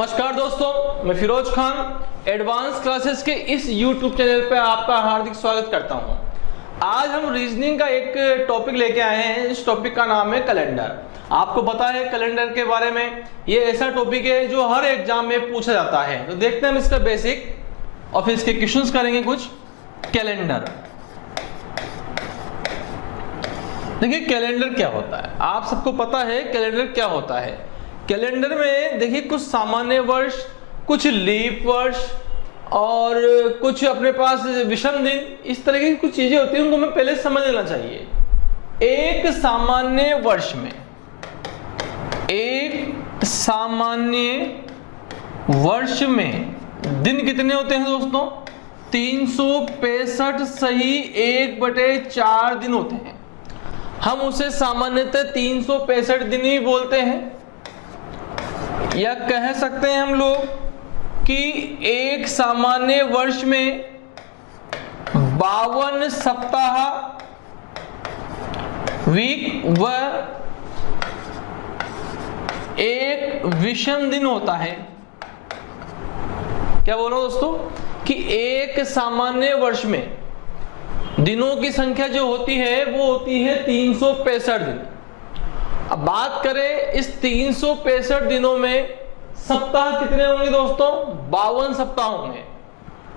नमस्कार दोस्तों, मैं फिरोज खान एडवांस क्लासेस के इस YouTube चैनल पे आपका हार्दिक स्वागत करता हूं। आज हम रीजनिंग का एक टॉपिक लेके आए हैं। इस टॉपिक का नाम है कैलेंडर। आपको पता है कैलेंडर के बारे में, ये ऐसा टॉपिक है जो हर एग्जाम में पूछा जाता है। तो देखते हैं हम इसका बेसिक और फिर इसके क्वेश्चंस करेंगे कुछ। कैलेंडर, देखिए कैलेंडर क्या होता है, आप सबको पता है कैलेंडर क्या होता है। कैलेंडर में देखिए कुछ सामान्य वर्ष, कुछ लीप वर्ष और कुछ अपने पास विषम दिन, इस तरह की कुछ चीजें होती हैं, उनको हमें पहले समझ लेना चाहिए। एक सामान्य वर्ष में, एक सामान्य वर्ष में दिन कितने होते हैं दोस्तों? 365 सही 1/4 दिन होते हैं। हम उसे सामान्यतः 365 दिन ही बोलते हैं, या कह सकते हैं हम लोग कि एक सामान्य वर्ष में 52 सप्ताह वीक व एक विषम दिन होता है। क्या बोल रहा हूं दोस्तों कि एक सामान्य वर्ष में दिनों की संख्या जो होती है वो होती है 365 दिन। अब बात करें इस 365 दिनों में सप्ताह कितने होंगे दोस्तों? 52 सप्ताह होंगे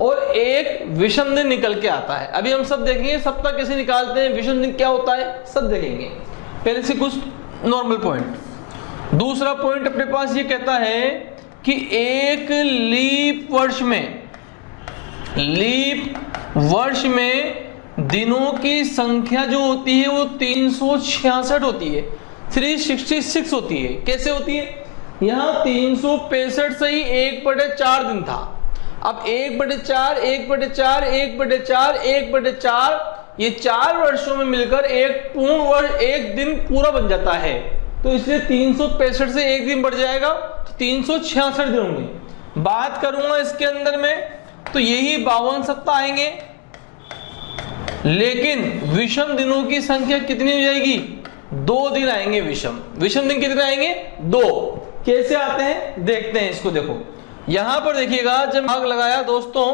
और एक विषम दिन निकल के आता है। अभी हम सब देखेंगे सप्ताह कैसे निकालते हैं, विषम दिन क्या होता है, सब देखेंगे। पहले से कुछ नॉर्मल पॉइंट। दूसरा पॉइंट अपने पास ये कहता है कि एक लीप वर्ष में दिनों की संख्या जो होती है वो 366 होती है, 366 होती है। कैसे होती है? यहां 365 से ही 1/4 दिन था। अब 1/4 1/4 1/4 1/4 ये 4 वर्षों में मिलकर एक पूर्ण वर्ष, एक दिन पूरा बन जाता है। तो इसलिए 365 से एक दिन बढ़ जाएगा तो 366 दिन होंगे। बात करूंगा इसके अंदर में तो यही 52 सप्ताह आएंगे, लेकिन विषम दिनों की संख्या कितनी हो जाएगी? 2 दिन आएंगे। विषम दिन कितने आएंगे? 2। कैसे आते हैं देखते हैं इसको। देखो यहां पर देखिएगा, जब भाग लगाया दोस्तों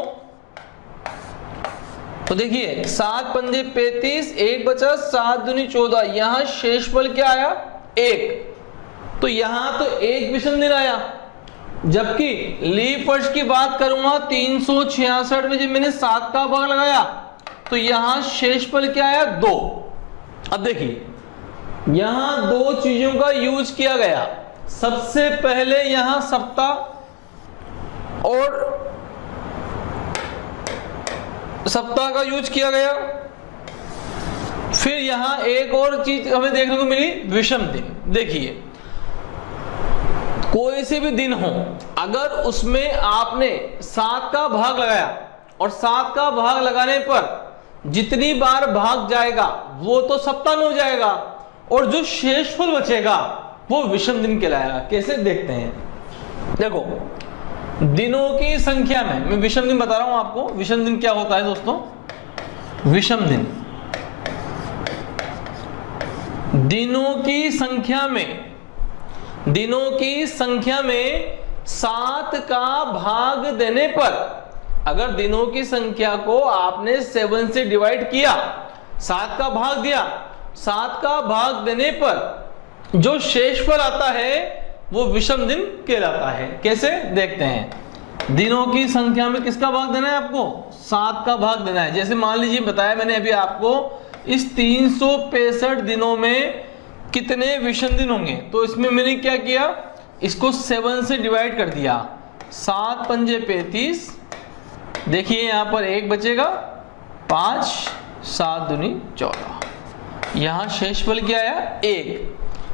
तो देखिए 7 पंजे 35, 1 बचा, 7 दूनी 14। यहां शेषफल क्या आया? 1। तो यहां तो एक विषम दिन आया, जबकि लीप वर्ष की बात करूंगा 366 में जब मैंने 7 का भाग लगाया तो यहां शेषफल क्या आया? 2। अब देखिए यहां 2 चीजों का यूज किया गया। सबसे पहले यहां सप्ताह और सप्ताह का यूज किया गया, फिर यहां एक और चीज हमें देखने को मिली, विषम दिन। देखिए कोई से भी दिन हो, अगर उसमें आपने 7 का भाग लगाया और 7 का भाग लगाने पर जितनी बार भाग जाएगा वो तो सप्ताह में हो जाएगा और जो शेषफल बचेगा वो विषम दिन कहलाएगा। कैसे देखते हैं? देखो दिनों की संख्या में, मैं विषम दिन बता रहा हूं आपको। विषम दिन क्या होता है दोस्तों? विषम दिन दिनों की संख्या में 7 का भाग देने पर, अगर दिनों की संख्या को आपने 7 से डिवाइड किया, 7 का भाग दिया, 7 का भाग देने पर जो शेषफल आता है वो विषम दिन कहलाता है। कैसे देखते हैं? दिनों की संख्या में किसका भाग देना है आपको? 7 का भाग देना है। जैसे मान लीजिए बताया मैंने अभी आपको, इस 365 दिनों में कितने विषम दिन होंगे, तो इसमें मैंने क्या किया, इसको 7 से डिवाइड कर दिया। 7 पंजे 35, देखिए यहां पर 1 बचेगा, 5, 7 दूनी 14। यहां शेषफल क्या आया? 1।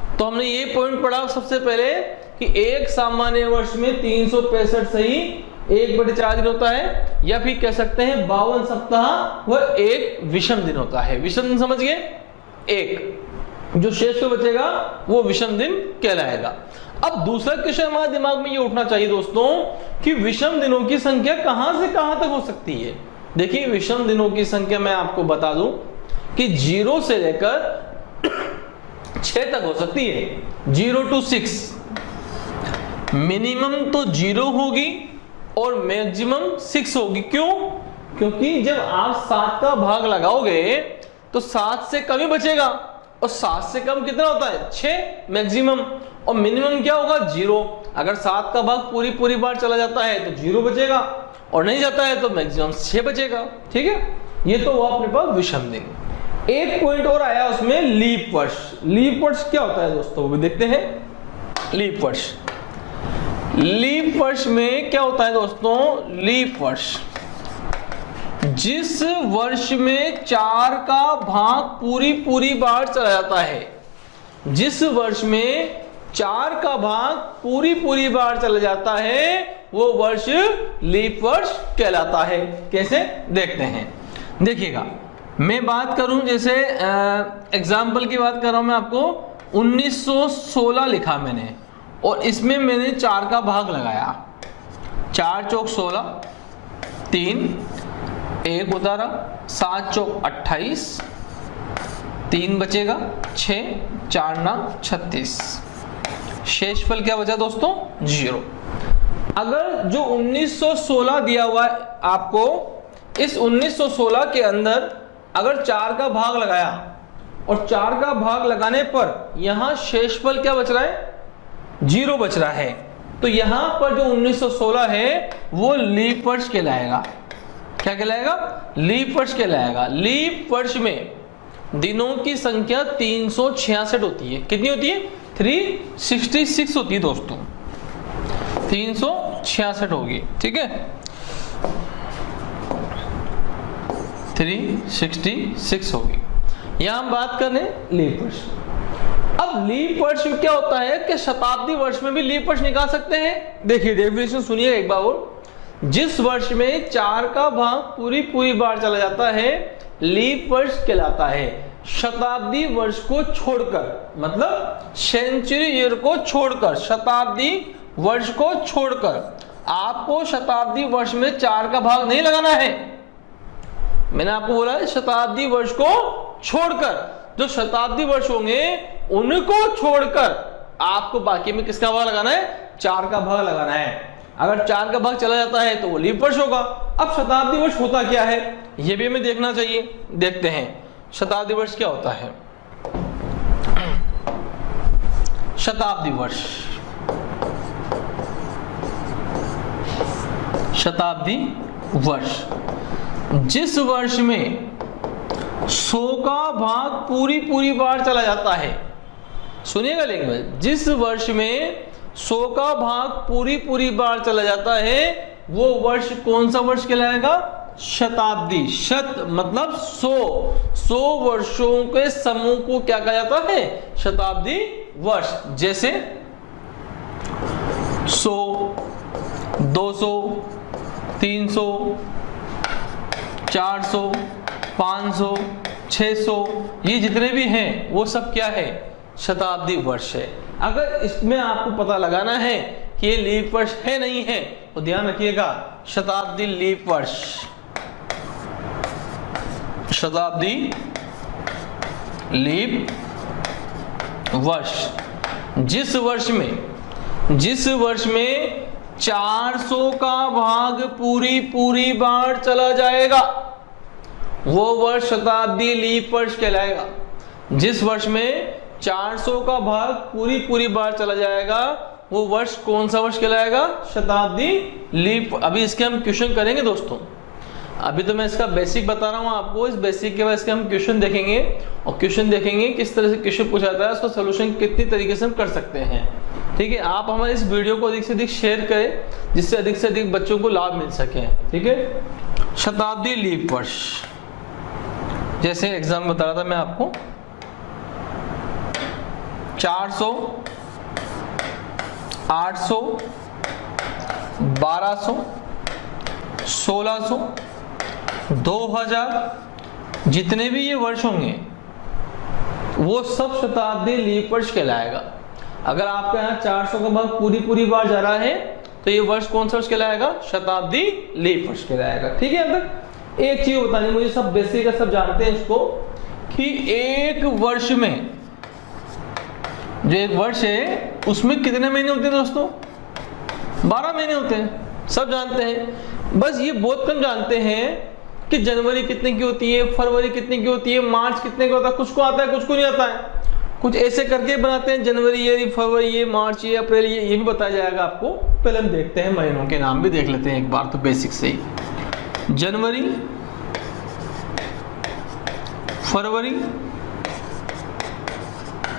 तो हमने ये पॉइंट पढ़ा सबसे पहले कि एक सामान्य वर्ष में 365 सही 1/4 दिन होता है, या फिर कह सकते हैं 52 सप्ताह व एक विषम दिन होता है। विषम दिन समझ गए? एक जो शेषफल बचेगा वो विषम दिन कहलाएगा। अब दूसरा क्वेश्चन हमारे दिमाग में ये उठना चाहिए दोस्तों कि विषम दिनों की संख्या कहां से कहां तक हो सकती है। देखिए विषम दिनों की संख्या मैं आपको बता दूं कि 0 से लेकर 6 तक हो सकती है, 0 to 6। मिनिमम तो 0 होगी और मैक्सिमम 6 होगी। क्यों? क्योंकि जब आप 7 का भाग लगाओगे तो 7 से कम ही बचेगा, और 7 से कम कितना होता है? 6 मैक्सिमम, और मिनिमम क्या होगा? 0। अगर 7 का भाग पूरी बार चला जाता है तो 0 बचेगा, और नहीं जाता है तो मैक्सिमम 6 बचेगा। ठीक है, ये तो हुआ अपने पास विषम दिन। एक पॉइंट और आया उसमें, लीप वर्ष। लीप वर्ष क्या होता है दोस्तों, वो भी देखते हैं। लीप वर्ष, लीप वर्ष में क्या होता है दोस्तों? लीप वर्ष जिस वर्ष में 4 का भाग पूरी बार चला जाता है, जिस वर्ष में 4 का भाग पूरी बार चला जाता है, वो वर्ष लीप वर्ष कहलाता है। कैसे? देखते हैं। देखिएगा, मैं बात करूं, जैसे एग्जाम्पल की बात कर रहा हूं मैं आपको। 1916 लिखा मैंने, और इसमें मैंने 4 का भाग लगाया। 4 चौक 16, 3 1 उतारा, 7 चौक 28, 3 बचेगा 6, 4 ना 36। शेषफल क्या बचा दोस्तों? 0। अगर जो 1916 दिया हुआ है आपको, इस 1916 के अंदर अगर 4 का भाग लगाया, और 4 का भाग लगाने पर यहां शेषफल क्या बच रहा है? 0 बच रहा है। तो यहां पर जो 1916 है वो लीप वर्ष कहलाएगा। क्या कहलाएगा? लीप वर्ष कहलाएगा। लीप वर्ष में दिनों की संख्या 366 होती है। कितनी होती है? 366 होती है दोस्तों, 366 होगी। ठीक है, 366 होगी। यहां हम बात कर रहे हैं लीप वर्ष। अब लीप वर्ष क्या होता है कि शताब्दी वर्ष में भी लीप वर्ष निकाल सकते हैं। देखिए डेफिनेशन सुनिए एक बार और। जिस वर्ष में 4 का भाग पूरी बार चला जाता है, लीप वर्ष कहलाता है। शताब्दी वर्ष को छोड़कर, मतलब सेंचुरी ईयर को छोड़कर, शताब्दी वर्ष को छोड़कर आपको शताब्दी वर्ष में 4 का भाग नहीं लगाना है। मैंने आपको बोला है शताब्दी वर्ष को छोड़कर, जो शताब्दी वर्ष होंगे उनको छोड़कर आपको बाकी में किसका भाग लगाना है? 4 का भाग लगाना है। अगर 4 का भाग चला जाता है तो वो लीप वर्ष होगा। अब शताब्दी वर्ष होता क्या है, ये भी हमें देखना चाहिए। देखते हैं शताब्दी वर्ष क्या होता है। शताब्दी वर्ष, शताब्दी वर्ष जिस वर्ष में 100 का भाग पूरी बार चला जाता है। सुनिएगा लैंग्वेज, जिस वर्ष में 100 का भाग पूरी बार चला जाता है, वो वर्ष कौन सा वर्ष कहलाएगा? शताब्दी। शत मतलब 100 वर्षों के समूह को क्या कहा जाता है? शताब्दी वर्ष। जैसे 100, 200, 300, 400, 500, 600, ये जितने भी हैं वो सब क्या है? शताब्दी वर्ष है। अगर इसमें आपको पता लगाना है कि ये लीप वर्ष है नहीं है, तो ध्यान रखिएगा शताब्दी लीप वर्ष, शताब्दी लीप वर्ष जिस वर्ष में 400 का भाग पूरी बार चला जाएगा, वो वर्ष शताब्दी लीप वर्ष कहलाएगा। जिस वर्ष में 400 का भाग पूरी बार चला जाएगा, वो वर्ष कौन सा वर्ष कहलाएगा? शताब्दी लीप। अभी इसके हम क्वेश्चन करेंगे दोस्तों। अभी तो मैं इसका बेसिक बता रहा हूं आपको। इस बेसिक के बाद इसके हम क्वेश्चन देखेंगे, और क्वेश्चन देखेंगे किस तरह से क्वेश्चन पूछा जाता है, उसका सोल्यूशन कितनी तरीके से हम कर सकते हैं। ठीक है, आप हमारे इस वीडियो को अधिक से अधिक शेयर करें, जिससे अधिक से अधिक बच्चों को लाभ मिल सके। ठीक है, शताब्दी लीप वर्ष, जैसे एग्जाम बता रहा था मैं आपको, 400, 800, 1200, 1600, 2000, जितने भी ये वर्ष होंगे वो सब शताब्दी लीप वर्ष कहलाएगा। अगर आपका यहाँ 400 का भाग पूरी बार जा रहा है, तो ये वर्ष कौन सा वर्ष कहलाएगा? शताब्दी लीप वर्ष कहलाएगा। ठीक है, अंदर एक चीज बतानी मुझे, सब बेसिक है, सब जानते हैं इसको, कि एक वर्ष में, जो एक वर्ष है उसमें कितने महीने होते हैं दोस्तों? 12 महीने होते हैं, सब जानते हैं। बस ये बहुत कम जानते हैं कि जनवरी कितने की होती है, फरवरी कितने की होती है, मार्च कितने का होता है। कुछ को आता है, कुछ को नहीं आता है। कुछ ऐसे करके बनाते हैं, जनवरी ये, फरवरी ये, मार्च ये, अप्रैल ये भी बताया जाएगा आपको। पहले हम देखते हैं महीनों के नाम भी देख लेते हैं एक बार तो बेसिक से ही। जनवरी, फरवरी,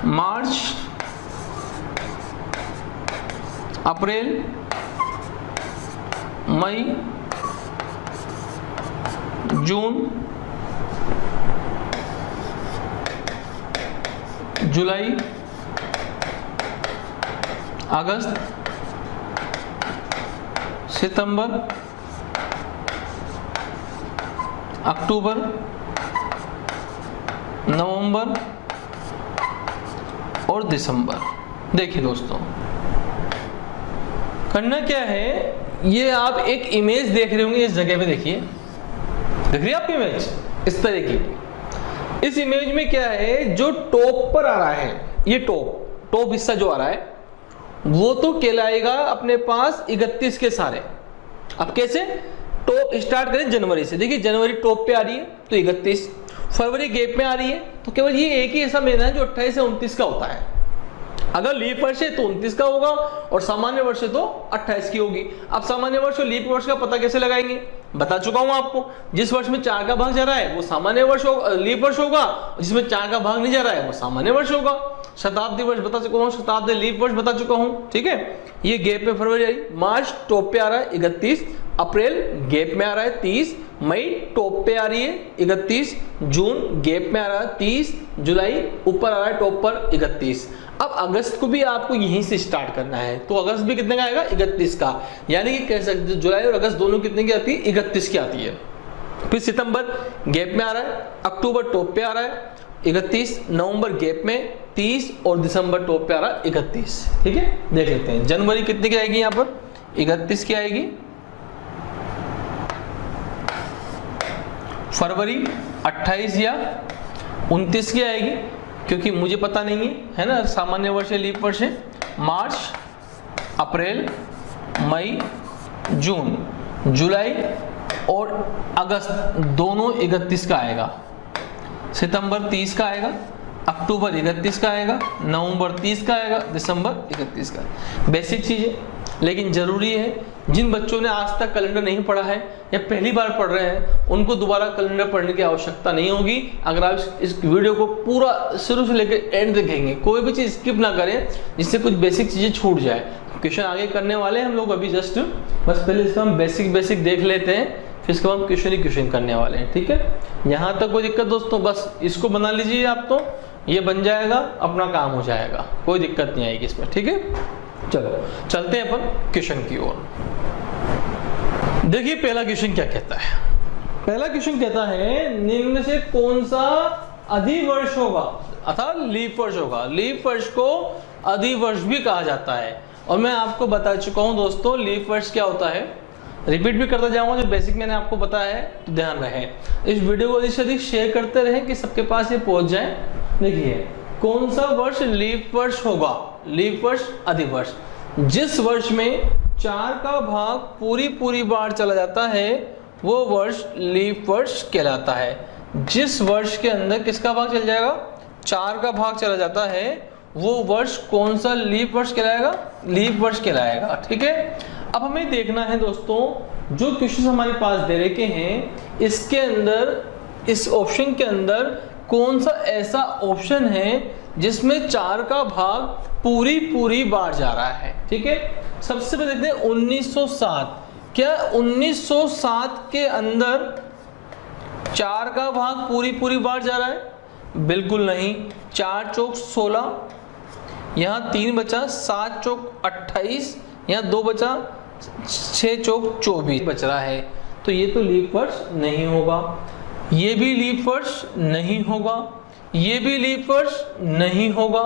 मार्च, अप्रैल, मई, जून, जुलाई, अगस्त, सितंबर, अक्टूबर, नवंबर और दिसंबर। देखिए दोस्तों, करना क्या है, ये आप एक इमेज देख रहे होंगे इस जगह पे। देखिए, देख रही है आप इमेज इस तरह की। इस इमेज में क्या है, जो टॉप पर आ रहा है, ये टॉप हिस्सा जो आ रहा है, वो तो कहलाएगा अपने पास 31 के सारे। अब कैसे, टॉप स्टार्ट करें जनवरी से। देखिए, जनवरी टॉप पे आ रही है तो 31, फरवरी गैप में आ रही है तो केवल ये एक ही ऐसा महीना है जो 28 से 29 का होता है। अगर लीप वर्ष है तो 29 का होगा और सामान्य वर्ष है तो 28 की होगी। अब सामान्य वर्ष और लीप वर्ष का पता कैसे लगाएंगे, बता चुका हूं आपको। जिस वर्ष में 4 का भाग जा रहा है वो सामान्य वर्ष होगा, लीप वर्ष होगा। जिसमें 4 का भाग नहीं जा रहा है वो सामान्य वर्ष होगा। शताब्दी वर्ष बता चुका हूं, शताब्दी लीप वर्ष बता चुका हूं। ठीक है, ये गैप में फरवरी आई, मार्च टॉप पे आ रहा है 31, अप्रैल गैप में आ रहा है 30, मई टॉप पे आ रही है 31, जून गैप में आ रहा है 30, जुलाई ऊपर आ रहा है टॉप पर 31। अब अगस्त को भी आपको यहीं से स्टार्ट करना है, तो अगस्त भी कितने का आएगा, 31 का। यानी कि कह सकते जुलाई और अगस्त दोनों कितने की आती है, 31 की आती है। फिर सितंबर गैप में आ रहा है, अक्टूबर टॉप पे आ रहा है 31, नवंबर गैप में 30 और दिसंबर टॉप पे आ रहा है 31। ठीक है, देख लेते हैं जनवरी कितने की आएगी, यहाँ पर 31 की आएगी, फरवरी 28 या 29 की आएगी क्योंकि मुझे पता नहीं है ना, सामान्य वर्ष है, लीप वर्ष है। मार्च, अप्रैल, मई, जून, जुलाई और अगस्त दोनों 31 का आएगा। सितंबर 30 का आएगा, अक्टूबर 31 का आएगा, नवंबर 30 का आएगा, दिसंबर 31 का। बेसिक चीजें, लेकिन जरूरी है जिन बच्चों ने आज तक कैलेंडर नहीं पढ़ा है या पहली बार पढ़ रहे हैं उनको दोबारा कैलेंडर पढ़ने की आवश्यकता नहीं होगी अगर आप इस वीडियो को पूरा शुरू से लेकर एंड देखेंगे। कोई भी चीज स्किप ना करें जिससे कुछ बेसिक चीजें छूट जाए। क्वेश्चन आगे करने वाले हम लोग अभी जस्ट बस पहले इसका हम बेसिक देख लेते हैं, फिर इसके बाद क्वेश्चन ही क्वेश्चन करने वाले हैं। ठीक है, यहाँ तक कोई दिक्कत दोस्तों, बस इसको बना लीजिए आप, तो ये बन जाएगा, अपना काम हो जाएगा, कोई दिक्कत नहीं आएगी इसमें। ठीक है, चलो चलते हैं अपन क्वेश्चन की ओर। देखिए पहला क्वेश्चन क्या कहता है। पहला क्वेश्चन कहता है निम्न में से कौन सा अधिवर्ष होगा, अर्थात लीप वर्ष होगा। लीप वर्ष को अधिवर्ष भी कहा जाता है और मैं आपको बता चुका हूं दोस्तों लीप वर्ष क्या होता है। रिपीट भी करता जाऊंगा, जो बेसिक मैंने आपको बताया है तो ध्यान रहे। इस वीडियो को अधिक से अधिक शेयर करते रहें कि सबके पास ये पहुंच जाए। देखिए कौन सा वर्ष लीप वर्ष होगा, लीप वर्ष अधिवर्ष, जिस वर्ष में 4 का भाग पूरी बार चला जाता है वो वर्ष लीप वर्ष कहलाता है। जिस वर्ष के अंदर किसका भाग चल जाएगा, 4 का भाग चला जाता है वो वर्ष कौन सा लीप वर्ष कहलाएगा, लीप वर्ष कहलाएगा। ठीक है, अब हमें देखना है दोस्तों जो क्वेश्चन हमारे पास दे रखे हैं इसके अंदर, इस ऑप्शन के अंदर कौन सा ऐसा ऑप्शन है जिसमें 4 का भाग पूरी बार जा रहा है। ठीक है, सबसे पहले देखते हैं 1907। क्या 1907 के अंदर 4 का भाग पूरी बार जा रहा है? बिल्कुल नहीं। 4 चौक 16, यहाँ 3 बचा, 7 चौक 28, यहाँ 2 बचा, 6 चौक 24 बच रहा है। तो ये तो लीप वर्ष नहीं होगा, ये भी लीप वर्ष नहीं होगा, ये भी लीप वर्ष नहीं होगा।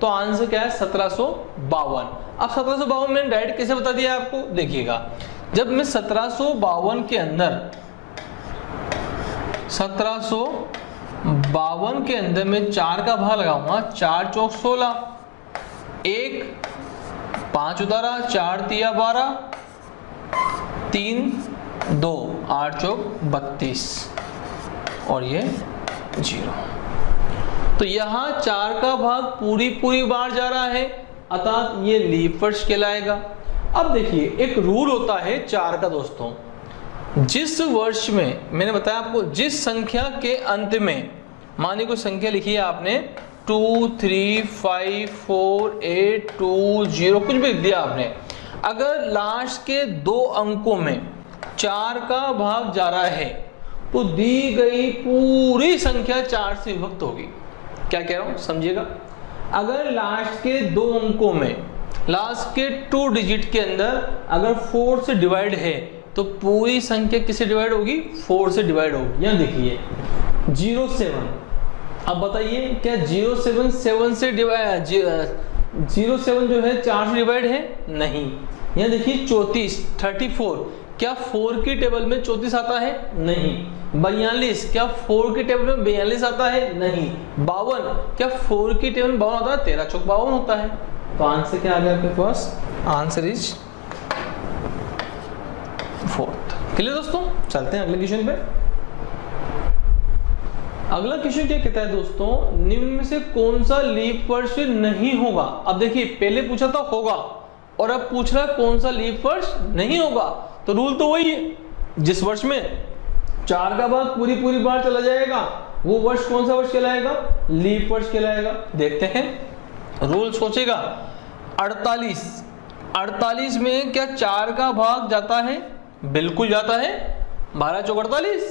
तो आंसर क्या है, 1752। अब 1752 मैंने डायरेक्ट कैसे बता दिया आपको, देखिएगा। जब मैं 1752 के अंदर 1752 के अंदर मैं 4 का भाग लगाऊंगा, 4 चौक 16, 1 5 उतारा, 4 तिया 12, 3 2 8 चौक 32 और ये 0। तो यहाँ 4 का भाग पूरी बार जा रहा है, अर्थात ये लीप वर्ष कहलाएगा। अब देखिए एक रूल होता है 4 का दोस्तों, जिस वर्ष में मैंने बताया आपको, जिस संख्या के अंत में मानिए कोई संख्या लिखी है आपने 2 3 5 4 8 2 0 कुछ भी दिया आपने, अगर लास्ट के 2 अंकों में 4 का भाग जा रहा है तो दी गई पूरी संख्या 4 से विभक्त होगी। क्या कह रहा हूं समझिएगा, अगर लास्ट के 2 अंकों में, लास्ट के 2 डिजिट के अंदर अगर 4 से डिवाइड है तो पूरी संख्या किससे डिवाइड होगी, 4 से डिवाइड होगी। यहां देखिए 07, अब बताइए क्या 07 7 से डिवाइड, 07 जो है 4 से डिवाइड है, नहीं। यहां देखिए 34 34, क्या 4 की टेबल में 34 आता है, नहीं। 42, क्या 4 की टेबल में 42 आता है, नहीं। 52, क्या 4 की टेबल में 52 आता है, 13 चौक 52 होता है। तो आंसर क्या आ गया आपके पास, आंसर इज 4th। क्लियर दोस्तों, चलते हैं अगले क्वेश्चन पे। अगला क्वेश्चन क्या कहता है दोस्तों, निम्न में से कौन सा लीप वर्ष नहीं होगा। अब देखिए पहले पूछा था होगा और अब पूछ रहा कौन सा लीप वर्ष नहीं होगा। तो रूल तो वही है, जिस वर्ष में 4 का भाग पूरी बार चला जाएगा वो वर्ष कौन सा वर्ष कहलाएगा, लीप वर्ष कहलाएगा। देखते हैं रूल, सोचेगा 48 में क्या 4 का भाग जाता है, बिल्कुल जाता है, 12 चौक 48।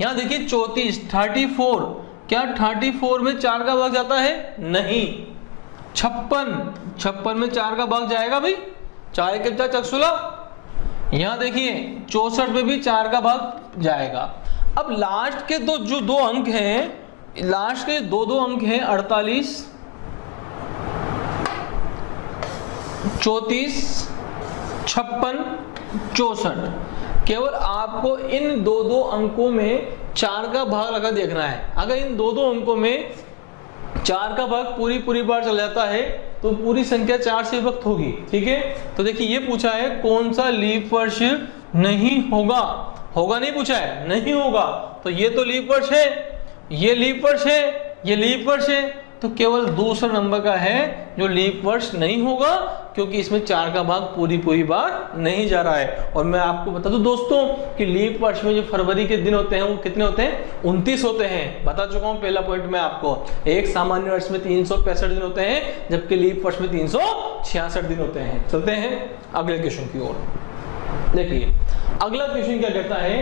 यहां देखिए 34 34, क्या 34 में 4 का भाग जाता है, नहीं। 56 में 4 का भाग जाएगा भाई, 4 के 4 16। यहां देखिए 64 में भी 4 का भाग जाएगा। अब लास्ट के जो दो अंक हैं, लास्ट के दो अंक हैं 48 34 56 64, केवल आपको इन दो अंकों में 4 का भाग लगा देखना है। अगर इन दो अंकों में 4 का भाग पूरी बार चला जाता है तो पूरी संख्या 4 से विभक्त होगी, ठीक है। तो देखिए ये पूछा है कौन सा लीप वर्ष नहीं होगा, होगा नहीं पूछा है, नहीं होगा। तो ये तो लीप वर्ष है, ये लीप वर्ष है, ये लीप वर्ष है, तो केवल दूसरा नंबर का है जो लीप वर्ष नहीं होगा, क्योंकि इसमें 4 का भाग पूरी बार नहीं जा रहा है। और मैं आपको बता दूं दोस्तों कि लीप वर्ष में जो फरवरी के दिन होते हैं वो कितने होते हैं, 29 होते हैं। बता चुका हूं पहला पॉइंट में आपको। एक सामान्य वर्ष में 365 दिन होते हैं, जबकि लीप वर्ष में 366 दिन होते हैं। चलते हैं अगले क्वेश्चन की ओर। देखिए अगला क्वेश्चन क्या कहता है,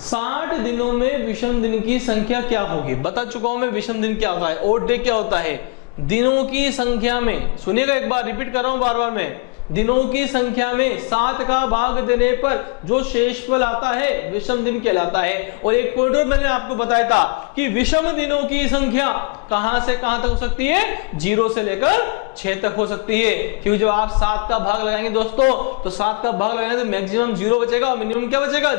60 दिनों में विषम दिन की संख्या क्या होगी। बता चुका हूं मैं विषम दिन क्या होता है, ओड डे क्या होता है। दिनों की संख्या में, सुनिएगा एक बार रिपीट कर रहा हूं बार मैं, दिनों की संख्या में 7 का भाग देने पर जो शेषफल आता है विषम दिन कहलाता है। और एक पॉइंट और मैंने आपको बताया था कि विषम दिनों की संख्या कहां से कहां तक हो सकती है, 0 से लेकर 6 तक हो सकती है। क्योंकि जब आप 7 का भाग लगाएंगे दोस्तों, तो 7 का भाग लगाएंगे तो मैक्सिमम 0 बचेगा और मिनिमम क्या बचेगा,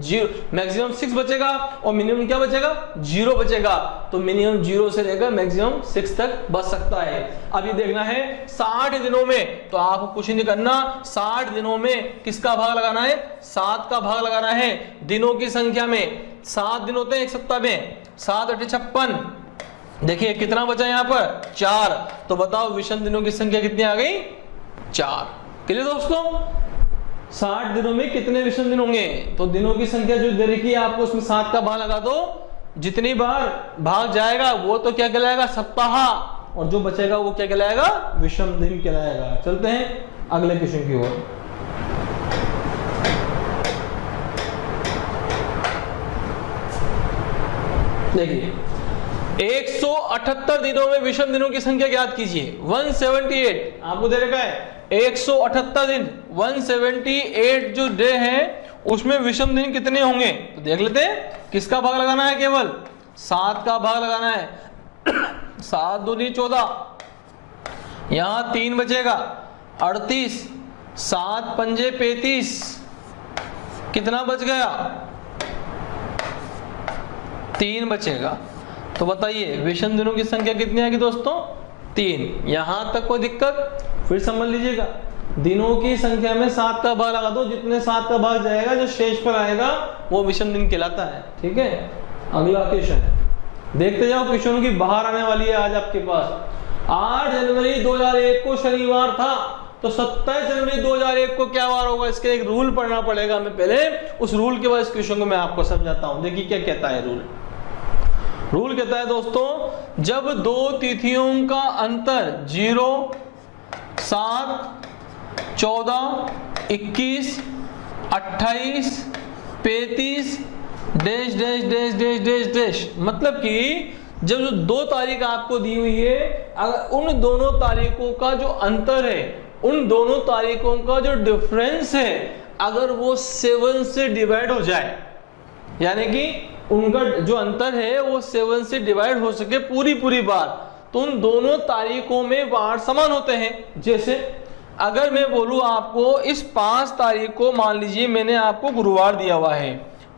0। मैक्सिमम 6 बचेगा और मिनिमम क्या बचेगा, 0 बचेगा। तो मिनिमम 0 से लेकर मैक्सिमम 6 तक बच सकता है। अब ये देखना है 60 दिनों में, तो आपको कुछ नहीं करना, 60 दिनों में किसका भाग लगाना है, 7 का भाग लगाना है। दिनों की संख्या में 7 दिन होते हैं एक सप्ताह में, 7 8 56। देखिए कितना बचा यहाँ पर, 4। तो बताओ विषम दिनों की संख्या कितनी आ गई, 4। क्लियर दोस्तों, 60 दिनों में कितने विषम दिन होंगे, तो दिनों की संख्या जो दे रखी है आपको उसमें 7 का भाग लगा दो, जितनी बार भाग जाएगा वो तो क्या कहलाएगा, सप्ताह, और जो बचेगा वो क्या कहलाएगा, विषम दिन कहलाएगा। चलते हैं अगले क्वेश्चन की ओर। देखिए 178 दिनों में विषम दिनों की संख्या ज्ञात कीजिए। 178 आपको दे रखा है, 178 दिन, 178 जो डे है उसमें विषम दिन कितने होंगे, तो देख लेते हैं। किसका भाग लगाना है, केवल 7 का भाग लगाना है। 7 दूनी 14, यहां 3 बचेगा 38, 7 पंजे 35, कितना बच गया, 3 बचेगा। तो बताइए विषम दिनों की संख्या कितनी आएगी दोस्तों, 3। यहां तक कोई दिक्कत, फिर समझ लीजिएगा। दिनों की संख्या में 7 का भाग लगा दो, जितने 7 का भाग जाएगा जो शेषफल आएगा वो विषम दिन कहलाता है। ठीक है, अगला क्वेश्चन देखते जाओ, क्वेश्चन की बाहर आने वाली है आज आपके पास। 8 जनवरी 2001 को शनिवार था, तो 27 जनवरी 2001 को क्या वार होगा, इसके एक रूल पढ़ना पड़ेगा हमें पहले, उस रूल के बाद इस क्वेश्चन को मैं आपको समझाता हूं। देखिए क्या कहता है रूल। रूल कहता है दोस्तों, जब दो तिथियों का अंतर 0, 7, 14, 21, 28, 35 dash dash dash dash dash dash, मतलब कि जब जो 2 तारीख आपको दी हुई है, अगर उन दोनों तारीखों का जो अंतर है, उन दोनों तारीखों का जो डिफरेंस है, अगर वो 7 से डिवाइड हो जाए, यानी कि उनका जो अंतर है वो 7 से डिवाइड हो सके पूरी बार, तो उन दोनों तारीखों में वार समान होते हैं। जैसे अगर मैं बोलूं आपको इस 5 तारीख को, मान लीजिए मैंने आपको गुरुवार दिया हुआ है,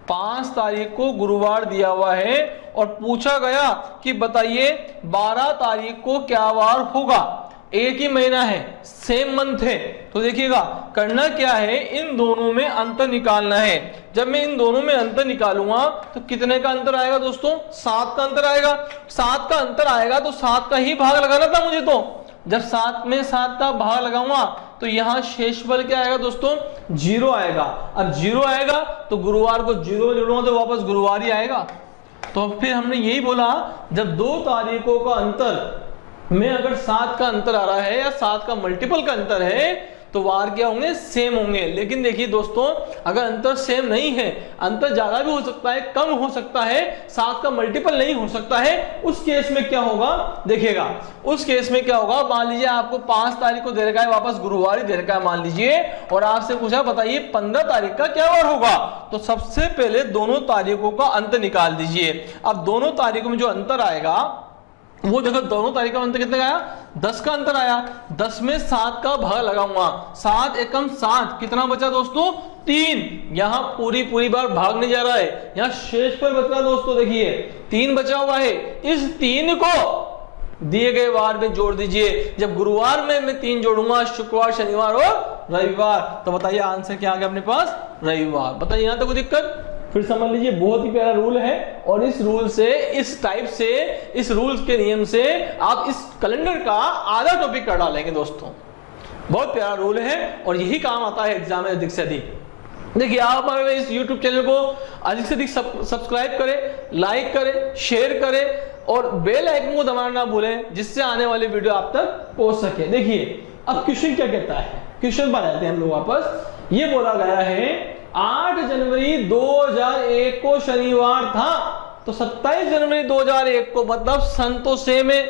5 तारीख को गुरुवार दिया हुआ है, और पूछा गया कि बताइए 12 तारीख को क्या वार होगा, एक ही महीना है, सेम मंथ है, तो देखिएगा करना क्या है, इन दोनों में अंतर निकालना है। जब मैं इन दोनों में अंतर निकालूंगा तो कितने का अंतर आएगा दोस्तों, 7 का अंतर आएगा। 7 का अंतर आएगा तो 7 का ही भाग लगाना था मुझे, तो जब 7 में 7 का भाग लगाऊंगा तो यहाँ शेषफल क्या आएगा दोस्तों, 0 आएगा। अब 0 आएगा तो गुरुवार को 0 में जोड़ूंगा तो वापस गुरुवार ही आएगा। तो फिर हमने यही बोला, जब 2 तारीखों का अंतर में अगर 7 का अंतर आ रहा है या 7 का मल्टीपल का अंतर है, तो वार क्या होंगे, सेम होंगे। लेकिन देखिए दोस्तों, अगर अंतर सेम नहीं है, अंतर ज्यादा भी हो सकता है, कम हो सकता है, 7 का मल्टीपल नहीं हो सकता है, उस केस में क्या होगा देखिएगा। उस केस में क्या होगा, मान लीजिए आपको 5 तारीख को दे रखा है, वापस गुरुवार ही दे रखा है मान लीजिए, और आपसे पूछा बताइए 15 तारीख का क्या वार होगा, तो सबसे पहले दोनों तारीखों का अंतर निकाल दीजिए। अब दोनों तारीखों में जो अंतर आएगा वो देखो, दोनों तारीख का अंतर कितने का आया, 10 का अंतर आया। 10 में 7 का भाग लगाऊंगा, 7 एकम 7, कितना बचा दोस्तों, 3। यहां पूरी बार भाग नहीं जा रहा है, यहां शेष पर बच रहा दोस्तों, देखिए 3 बचा हुआ है। इस 3 को दिए गए वार में जोड़ दीजिए। जब गुरुवार में मैं 3 जोड़ूंगा, शुक्रवार, शनिवार और रविवार, तो बताइए आंसर क्या आ गया अपने पास, रविवार। बताइए यहां तक कोई दिक्कत, फिर समझ लीजिए बहुत ही प्यारा रूल है, और इस रूल से, इस टाइप से, इस रूल्स के नियम से आप इस कैलेंडर का आधा टॉपिक कर डालेंगे दोस्तों। बहुत प्यारा रूल है और यही काम आता है एग्जाम में अधिक से अधिक। देखिए आप हमारे इस YouTube चैनल को अधिक से अधिक सब्सक्राइब करें, लाइक करें, शेयर करें और बेल आइकन को दबाना ना भूलें, जिससे आने वाले वीडियो आप तक पहुंच सके। देखिए अब क्वेश्चन क्या कहता है, क्वेश्चन पर आते हैं हम लोग वापस। ये बोला गया है 8 जनवरी 2001 को शनिवार था, तो 27 जनवरी 2001 को, मतलब सन तो सेम है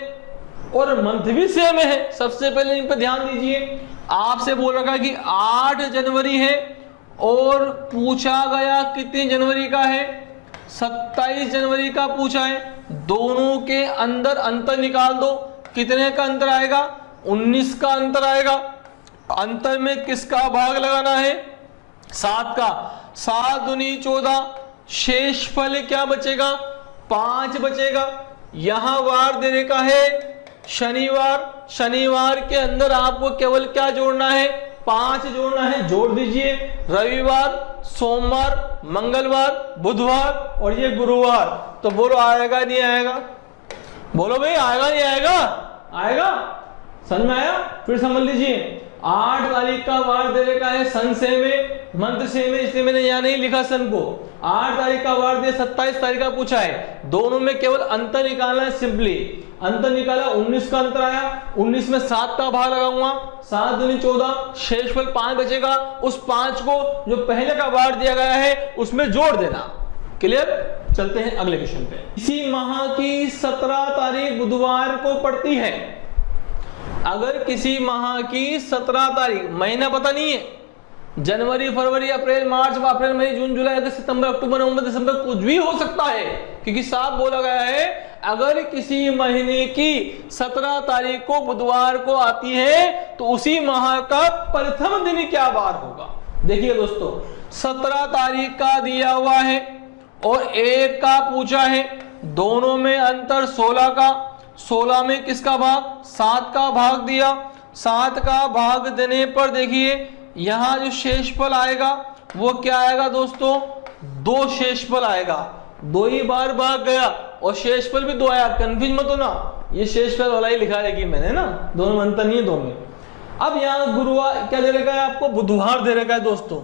और मंथ भी सेम है। सबसे पहले इन पर ध्यान दीजिए, आपसे बोल रखा कि 8 जनवरी है और पूछा गया कितनी जनवरी का है, 27 जनवरी का पूछा है। दोनों के अंदर अंतर निकाल दो, कितने का अंतर आएगा, 19 का अंतर आएगा। अंतर में किसका भाग लगाना है, 7 का। 7 दूनी 14, शेषफल क्या बचेगा, 5 बचेगा। यहां वार देने का है शनिवार, शनिवार के अंदर आपको केवल क्या जोड़ना है, 5 जोड़ना है, जोड़ दीजिए। रविवार, सोमवार, मंगलवार, बुधवार और ये गुरुवार, तो बोलो आएगा नहीं आएगा, बोलो भाई आएगा नहीं आएगा, आएगा। समझ में आया, फिर समझ लीजिए 8 तारीख का वार दे रखा है, सन सेम है, मंथ सेम है, इसलिए मैंने यहां नहीं लिखा सन को। 8 तारीख का वार दिया, 27 तारीख का पूछा है, दोनों में केवल अंतर निकालना है। सिंपली अंतर निकाला, 19 का अंतर आया, 19 में 7 का भाग लगाऊंगा, 7 दूनी 14, शेषफल 5 बचेगा। उस 5 को जो पहले का वार दिया गया है उसमें जोड़ देना। क्लियर, चलते हैं अगले क्वेश्चन पे। इसी माह की 17 तारीख बुधवार को पड़ती है। अगर किसी माह की 17 तारीख, महीना पता नहीं है, जनवरी, फरवरी, अप्रैल, मार्च, अप्रैल, मई, जून, जुलाई, अगस्त, सितंबर, अक्टूबर, नवंबर, दिसंबर, कुछ भी हो सकता है, क्योंकि साफ बोला गया है अगर किसी महीने की 17 तारीख को बुधवार को आती है तो उसी माह का प्रथम दिन क्या वार होगा। देखिए दोस्तों 17 तारीख का दिया हुआ है और 1 का पूछा है, दोनों में अंतर 16 का। 16 में किसका भाग, 7 का भाग दिया, 7 का भाग देने पर देखिए यहां जो शेषफल आएगा वो क्या आएगा दोस्तों, 2 शेषफल आएगा। 2 ही बार भाग गया और शेषफल भी 2 आया, कंफ्यूज मत हो ना, ये शेषफल वाला ही लिखा है कि मैंने ना, दोनों में अंतर नहीं है, 2 में। अब यहाँ गुरुवार क्या दे रखा है आपको, बुधवार दे रखा है दोस्तों।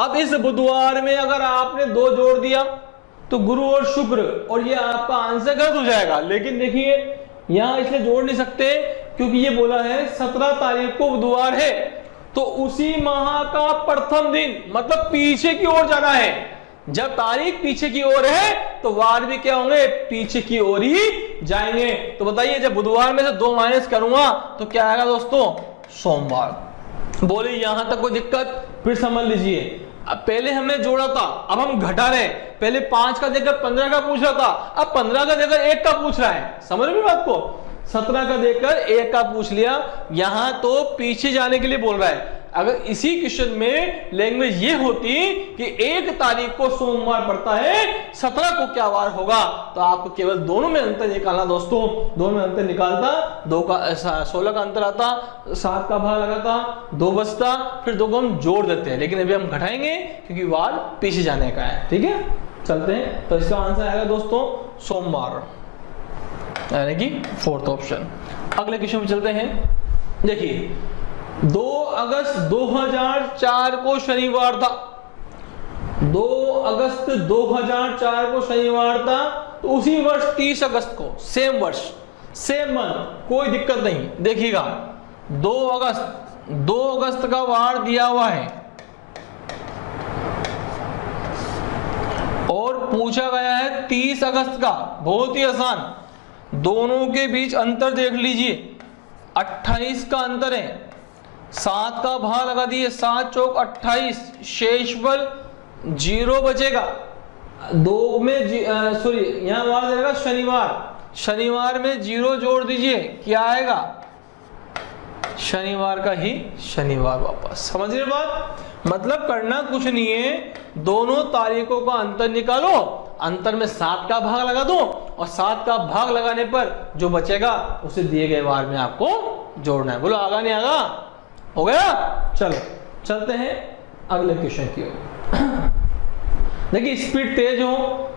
अब इस बुधवार में अगर आपने 2 जोड़ दिया तो गुरु और शुक्र, और ये आपका आंसर गलत हो जाएगा। लेकिन देखिए यहाँ इसलिए जोड़ नहीं सकते क्योंकि ये बोला है 17 तारीख को बुधवार है, तो उसी माह का प्रथम दिन, मतलब पीछे की ओर जाना है। जब तारीख पीछे की ओर है तो वार भी क्या होंगे, पीछे की ओर ही जाएंगे। तो बताइए जब बुधवार में से 2 माइनस करूंगा तो क्या आएगा दोस्तों, सोमवार। बोले यहां तक कोई दिक्कत, फिर समझ लीजिए। अब पहले हमने जोड़ा था, अब हम घटा रहे। पहले 5 का देकर 15 का पूछ रहा था, अब 15 का देकर 1 का पूछ रहा है। समझ रहे बात को, 17 का देकर 1 का पूछ लिया, यहां तो पीछे जाने के लिए बोल रहा है। अगर इसी क्वेश्चन में लैंग्वेज ये होती कि 1 तारीख को सोमवार पड़ता है, 17 को क्या वार होगा, तो आपको केवल दोनों में अंतर निकालना दोस्तों। दोनों में अंतर निकालता, 16 का अंतर आता, 7 का भाग लगाता, 2 बचता, फिर 2 को हम जोड़ देते हैं। लेकिन अभी हम घटाएंगे क्योंकि वार पीछे जाने का है। ठीक है, चलते हैं। तो इसका आंसर आएगा दोस्तों सोमवार, यानी कि 4th ऑप्शन। अगले क्वेश्चन में चलते हैं। देखिए 2 अगस्त 2004 को शनिवार था, 2 अगस्त 2004 को शनिवार था, तो उसी वर्ष 30 अगस्त को, सेम वर्ष सेम मंथ, कोई दिक्कत नहीं। देखिएगा 2 अगस्त का वार दिया हुआ है और पूछा गया है 30 अगस्त का। बहुत ही आसान, दोनों के बीच अंतर देख लीजिए, 28 का अंतर है। 7 का भाग लगा दिए, 7 चौक 28, शेषफल 0 बचेगा। 2 में सॉरी यहां वार देगा शनिवार, शनिवार में 0 जोड़ दीजिए, क्या आएगा, शनिवार का ही शनिवार वापस। समझ रहे बात, मतलब करना कुछ नहीं है, दोनों तारीखों का अंतर निकालो, अंतर में 7 का भाग लगा दो और 7 का भाग लगाने पर जो बचेगा उसे दिए गए वार में आपको जोड़ना है। बोलो आगा नहीं आगा, हो गया। चलो चलते हैं अगले क्वेश्चन की ओर। देखिए स्पीड तेज हो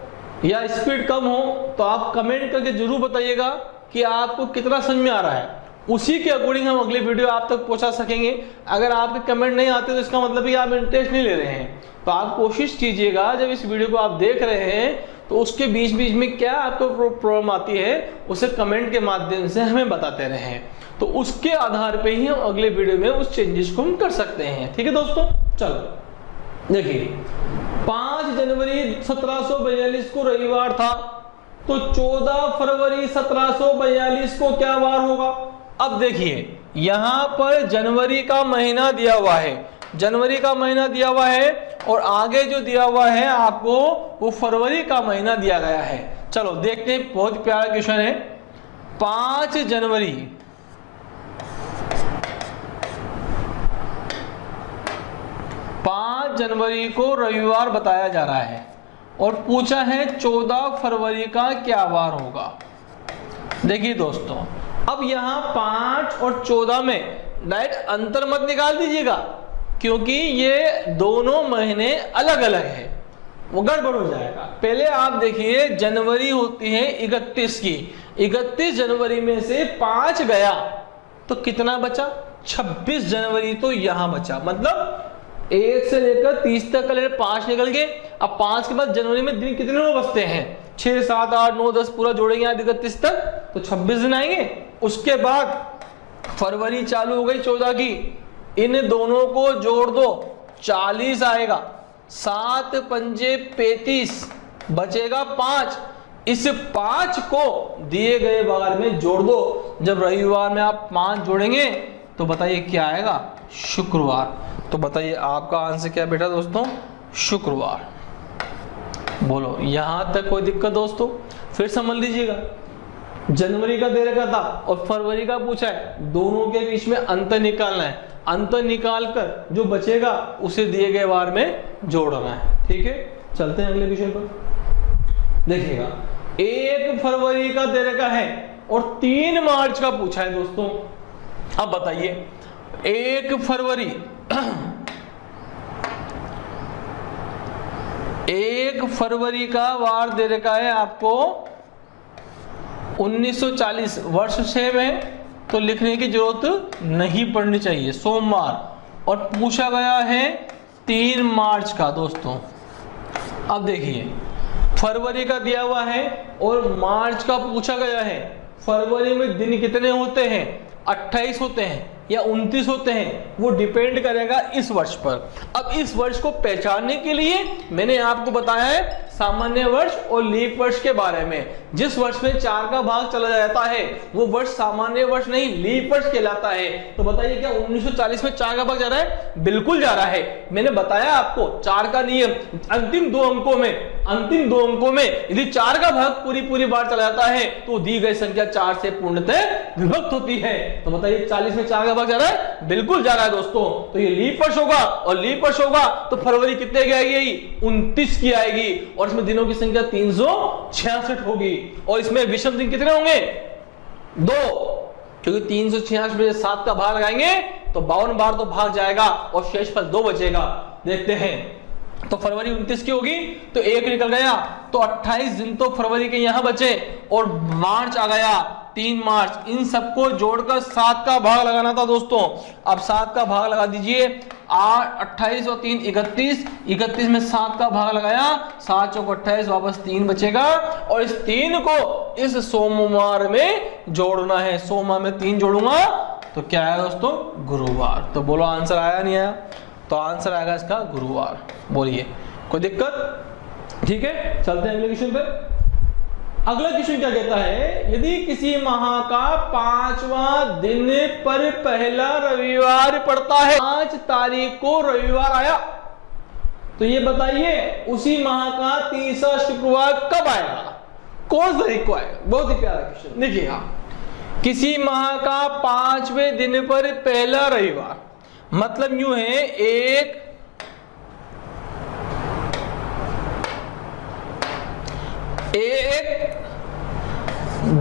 या स्पीड कम हो तो आप कमेंट करके जरूर बताइएगा कि आपको कितना समझ में आ रहा है, उसी के अकॉर्डिंग हम अगली वीडियो आप तक पहुंचा सकेंगे। अगर आपके कमेंट नहीं आते तो इसका मतलब कि आप इंटरेस्ट नहीं ले रहे हैं। तो आप कोशिश कीजिएगा जब इस वीडियो को आप देख रहे हैं तो उसके बीच बीच में क्या आपको प्रॉब्लम आती है उसे कमेंट के माध्यम से हमें बताते रहें, तो उसके आधार पे ही हम अगले वीडियो में उस चेंजेस को हम कर सकते हैं। ठीक है दोस्तों, चलो देखिए 5 जनवरी 1742 को रविवार था, तो 14 फरवरी 1742 को क्या वार होगा। अब देखिए यहां पर जनवरी का महीना दिया हुआ है, जनवरी का महीना दिया हुआ है और आगे जो दिया हुआ है आपको वो फरवरी का महीना दिया गया है। चलो देखते हैं, बहुत प्यारा क्वेश्चन है। 5 जनवरी 5 जनवरी को रविवार बताया जा रहा है और पूछा है 14 फरवरी का क्या वार होगा। देखिए दोस्तों, अब यहां 5 और 14 में डायरेक्ट अंतर मत निकाल दीजिएगा क्योंकि ये दोनों महीने अलग अलग है, वो गड़बड़ हो जाएगा। पहले आप देखिए जनवरी होती है 31 की, 31 जनवरी में से 5 गया तो कितना बचा, 26 जनवरी तो यहां बचा। मतलब 1 से लेकर 30 तक का 5 निकल गए। अब 5 के बाद जनवरी में दिन कितने लोग बचते हैं, 6, 7, 8, 9, 10 पूरा जोड़ेंगे आप 31 तक तो 26 दिन आएंगे। उसके बाद फरवरी चालू हो गई 14 की, इन दोनों को जोड़ दो 40 आएगा, 7 पंजे 35, बचेगा 5। इस 5 को दिए गए वार में जोड़ दो। जब रविवार में आप 5 जोड़ेंगे तो बताइए क्या आएगा, शुक्रवार। तो बताइए आपका आंसर क्या बेटा दोस्तों, शुक्रवार। बोलो यहां तक कोई दिक्कत दोस्तों, फिर समझ लीजिएगा। जनवरी का दे रखा था और फरवरी का पूछा है, दोनों के बीच में अंतर निकालना है, अंतर निकाल कर जो बचेगा उसे दिए गए वार में जोड़ना है। ठीक है, चलते हैं अगले विषय पर। देखिएगा 1 फरवरी का दे रखा है और 3 मार्च का पूछा है दोस्तों। अब बताइए 1 फरवरी 1 फरवरी का वार दे रखा है आपको 1940, वर्ष सेम है तो लिखने की जरूरत नहीं पड़नी चाहिए, सोमवार। और पूछा गया है 3 मार्च का दोस्तों। अब देखिए फरवरी का दिया हुआ है और मार्च का पूछा गया है। फरवरी में दिन कितने होते हैं, 28 होते हैं या 29 होते हैं, वो डिपेंड करेगा इस वर्ष पर। अब इस वर्ष को पहचानने के लिए मैंने आपको बताया है सामान्य वर्ष और लीप वर्ष के बारे में। जिस वर्ष में 4 का भाग चला जाता है वो वर्ष सामान्य वर्ष नहीं लीप वर्ष कहलाता है। तो बताइए क्या 1940 में 4 का भाग जा रहा है? बिल्कुल जा रहा है। मैंने बताया आपको 4 का नियम, अंतिम दो अंकों में यदि 4 का भाग पूरी बार चला जाता है तो दी गई संख्या 4 से पूर्णतः विभक्त होती है। तो बताइए 40 में 4 का भाग जा रहा है? बिल्कुल जा रहा है दोस्तों। तो ये लीप वर्ष होगा और लीप वर्ष होगा तो फरवरी कितने की आएगी? 29 की आएगी। और इसमें दिनों की संख्या 366 होगी। और इसमें विषम दिन कितने होंगे? 2, क्योंकि 366 में 7 का भाग लगाएंगे तो 52 बार तो भाग जाएगा और शेषफल 2 बचेगा। देखते हैं तो फरवरी 29 की होगी तो 1 निकल गया, तो 28 दिन तो फरवरी के यहां बचे और मार्च आ गया 3 मार्च। इन सबको जोड़कर 7 का भाग लगाना था दोस्तों। अब 7 का भाग लगा दीजिए। 8, 28 और 3 31, 31 में 7 का भाग लगाया, 7 चौक 28, वापस 3 बचेगा और इस 3 को इस सोमवार में जोड़ना है। सोमवार में 3 जोड़ूंगा तो क्या है दोस्तों? गुरुवार। तो बोलो आंसर आया नहीं आया? तो आंसर आएगा इसका गुरुवार। बोलिए कोई दिक्कत? ठीक है, चलते हैं अगले क्वेश्चन पे। अगला क्वेश्चन क्या कहता है? यदि किसी माह का 5वां दिन पर पहला रविवार पड़ता है, 5 तारीख को रविवार आया, तो ये बताइए उसी माह का तीसरा शुक्रवार कब आएगा? कौन सी तारीख को आएगा? बहुत ही प्यारा क्वेश्चन। देखिए किसी माह का 5वें दिन पर पहला रविवार, मतलब यूं है 1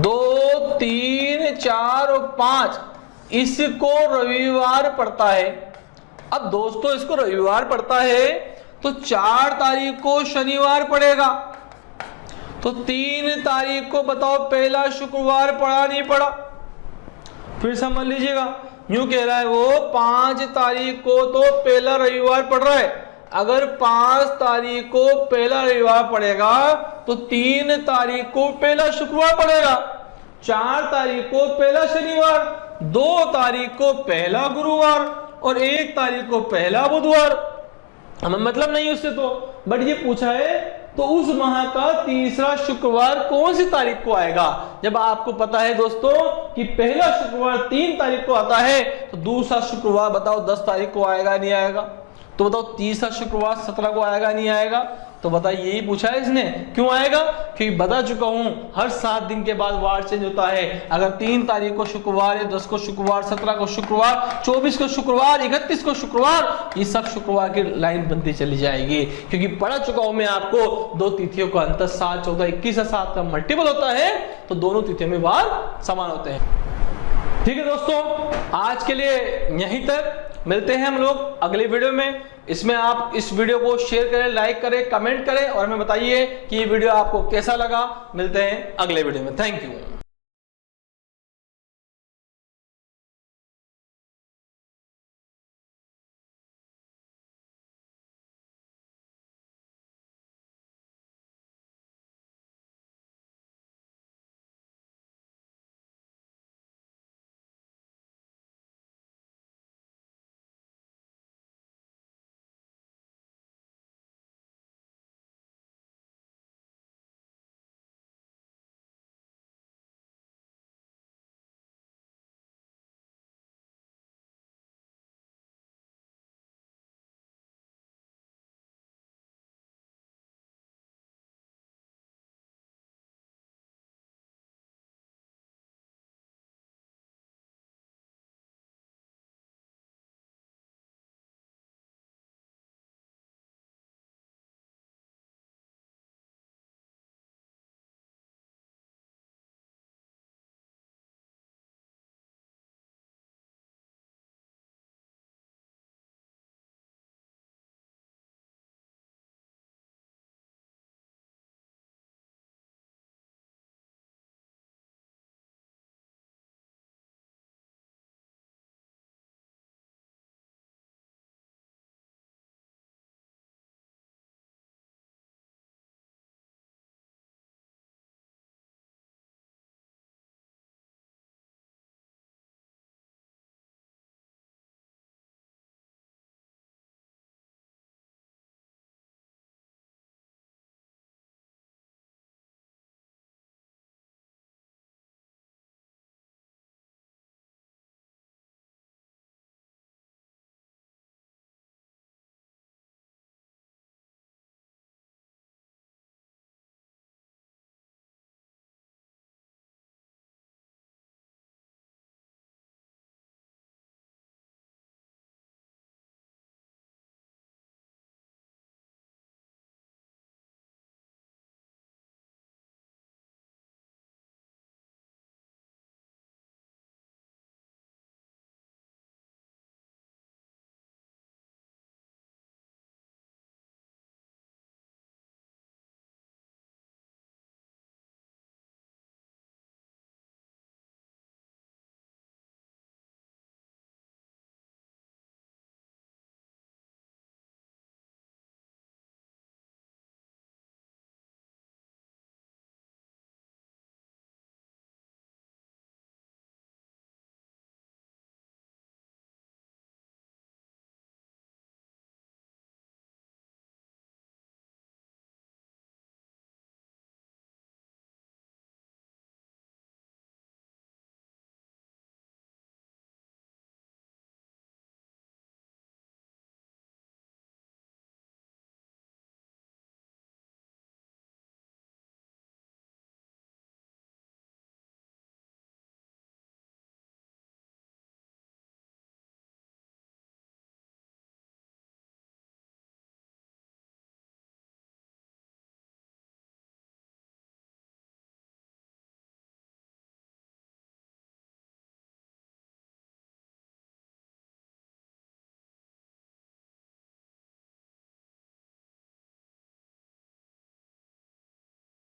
2 3 4 और 5 इसको रविवार पड़ता है। अब दोस्तों इसको रविवार पड़ता है तो 4 तारीख को शनिवार पड़ेगा, तो 3 तारीख को बताओ पहला शुक्रवार पड़ा नहीं पड़ा? फिर समझ लीजिएगा, यूं कह रहा है वो 5 तारीख को तो पहला रविवार पड़ रहा है। अगर 5 तारीख को पहला रविवार पड़ेगा तो 3 तारीख को पहला शुक्रवार पड़ेगा, 4 तारीख को पहला शनिवार, 2 तारीख को पहला गुरुवार और 1 तारीख को पहला बुधवार। हमें मतलब नहीं उससे तो, बट ये पूछा है तो उस माह का तीसरा शुक्रवार कौन सी तारीख को आएगा? जब आपको पता है दोस्तों कि पहला शुक्रवार 3 तारीख को आता है तो दूसरा शुक्रवार बताओ 10 तारीख को आएगा नहीं आएगा? तो बताओ तीसरा शुक्रवार 17 को आएगा नहीं आएगा? तो बताइए यही पूछा है इसने। क्यों आएगा? क्योंकि बता चुका हूं हर 7 दिन के बाद वार चेंज होता है। अगर 3 तारीख को शुक्रवार या 10 को शुक्रवार, 17 को शुक्रवार, 24 को शुक्रवार, 31 को शुक्रवार, ये सब शुक्रवार की लाइन बनती चली जाएगी। क्योंकि पढ़ा चुका हूं मैं आपको 2 तिथियों का अंतर 7, 14, 21 और 7 का मल्टीपल होता है तो दोनों तिथियों में वार समान होते हैं। ठीक है दोस्तों, आज के लिए यहीं तक। मिलते हैं हम लोग अगले वीडियो में। इसमें आप इस वीडियो को शेयर करें, लाइक करें, कमेंट करें और हमें बताइए कि ये वीडियो आपको कैसा लगा। मिलते हैं अगले वीडियो में। Thank you.